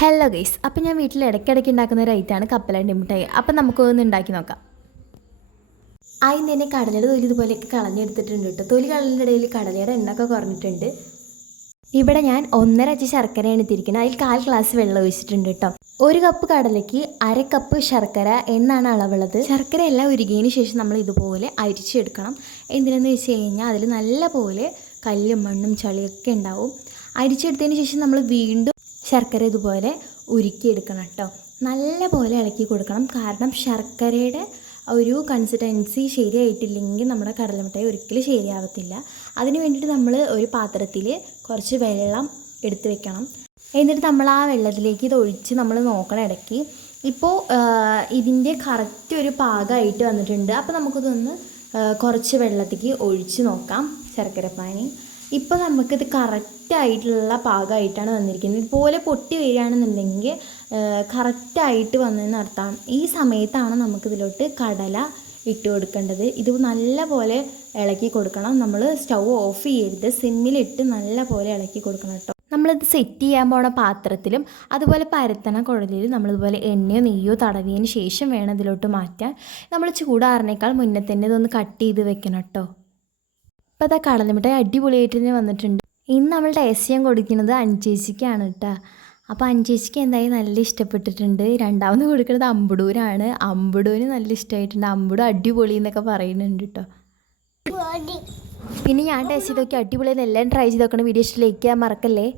Hello guys, അപ്പോൾ ഞാൻ വീട്ടിൽ ഇടയ്ക്കിടയ്ക്ക് ഉണ്ടാക്കുന്ന ഒരു ഐറ്റമാണ് കപ്പലണ്ടി മിഠായി. അപ്പം നമുക്കൊന്ന് ഉണ്ടാക്കി നോക്കാം. ആദ്യം തന്നെ കടലയുടെ തൊലി ഇതുപോലെയൊക്കെ കളഞ്ഞെടുത്തിട്ടുണ്ട് കേട്ടോ. തൊലി കളലിൻ്റെ ഇടയിൽ കടലയുടെ എണ്ണയൊക്കെ കുറഞ്ഞിട്ടുണ്ട്. ഇവിടെ ഞാൻ 1.5 അച്ച് ശർക്കരയാണ് ഇട്ടിരിക്കുന്നത്. അതിൽ 1/4 ഗ്ലാസ് വെള്ളം ഒഴിച്ചിട്ടുണ്ട് കേട്ടോ. 1 കപ്പ് കടലയ്ക്ക് 1/2 കപ്പ് ശർക്കര എന്നാണ് അളവുള്ളത്. ശർക്കര എല്ലാം ഉരുകിയതിന് ശേഷം നമ്മൾ ഇതുപോലെ അരിച്ചെടുക്കണം. എന്തിനെന്ന് വെച്ച് കഴിഞ്ഞാൽ അതിൽ നല്ല പോലെ കല്ലും മണ്ണും ചളിയൊക്കെ ഉണ്ടാവും. അരിച്ചെടുത്തതിന് ശേഷം നമ്മൾ വീണ്ടും ശർക്കര ഇതുപോലെ ഉരുക്കിയെടുക്കണം കേട്ടോ. നല്ല പോലെ ഇളക്കി കൊടുക്കണം. കാരണം ശർക്കരയുടെ ഒരു കൺസിസ്റ്റൻസി ശരിയായിട്ടില്ലെങ്കിൽ നമ്മുടെ കടലമിഠായി ഒരിക്കലും ശരിയാവത്തില്ല. അതിന് വേണ്ടിയിട്ട് നമ്മൾ ഒരു പാത്രത്തിൽ കുറച്ച് വെള്ളം എടുത്ത് വെക്കണം. എന്നിട്ട് നമ്മൾ ആ വെള്ളത്തിലേക്ക് ഇത് ഒഴിച്ച് നമ്മൾ നോക്കണം ഇടയ്ക്ക്. ഇപ്പോൾ ഇതിൻ്റെ കറക്റ്റ് ഒരു പാകമായിട്ട് വന്നിട്ടുണ്ട്. അപ്പോൾ നമുക്കിതൊന്ന് കുറച്ച് വെള്ളത്തേക്ക് ഒഴിച്ച് നോക്കാം ശർക്കരപ്പാനി. ഇപ്പോൾ നമുക്കിത് കറക്റ്റായിട്ടുള്ള പാകമായിട്ടാണ് വന്നിരിക്കുന്നത്. ഇതുപോലെ പൊട്ടി വരികയാണെന്നുണ്ടെങ്കിൽ കറക്റ്റായിട്ട് വന്നതെന്ന് അർത്ഥം. ഈ സമയത്താണ് നമുക്കിതിലോട്ട് കടല ഇട്ട് കൊടുക്കേണ്ടത്. ഇത് നല്ല പോലെ ഇളക്കി കൊടുക്കണം. നമ്മൾ സ്റ്റൗ ഓഫ് ചെയ്യരുത്, സിമ്മിലിട്ട് നല്ല പോലെ ഇളക്കി കൊടുക്കണം കേട്ടോ. നമ്മളിത് സെറ്റ് ചെയ്യാൻ പോണ പാത്രത്തിലും അതുപോലെ പരത്തണ കുഴലിലും നമ്മളിതുപോലെ എണ്ണയോ നെയ്യോ തടവിയതിന് ശേഷം വേണം ഇതിലോട്ട് മാറ്റാൻ. നമ്മൾ ചൂടാറിനേക്കാൾ മുന്നേ തന്നെ ഇതൊന്ന് കട്ട് ചെയ്ത് വെക്കണം കേട്ടോ. അപ്പോൾ അതാ കടലമിഠായി അടിപൊളിയായിട്ട് തന്നെ വന്നിട്ടുണ്ട്. ഇന്ന് നമ്മൾ ടേസ്റ്റ് ചെയ്യാൻ കൊടുക്കുന്നത് അഞ്ചേച്ചിക്കാണ് കേട്ടോ. അപ്പോൾ അഞ്ചേച്ചിക്ക് എന്തായാലും നല്ല ഇഷ്ടപ്പെട്ടിട്ടുണ്ട്. രണ്ടാമത് കൊടുക്കുന്നത് അമ്പടൂരാണ്. അമ്പടൂന് നല്ല ഇഷ്ടമായിട്ടുണ്ട്. അമ്പടൂർ അടിപൊളി എന്നൊക്കെ പറയുന്നുണ്ട് കേട്ടോ. പിന്നെ ഞാൻ ടേസ്റ്റ് ചെയ്ത് നോക്കി അടിപൊളിയെന്ന്. എല്ലാം ട്രൈ ചെയ്ത് നോക്കണം. വീഡിയോ ഇഷ്ടം ലൈക്ക് ചെയ്യാൻ മറക്കല്ലേ.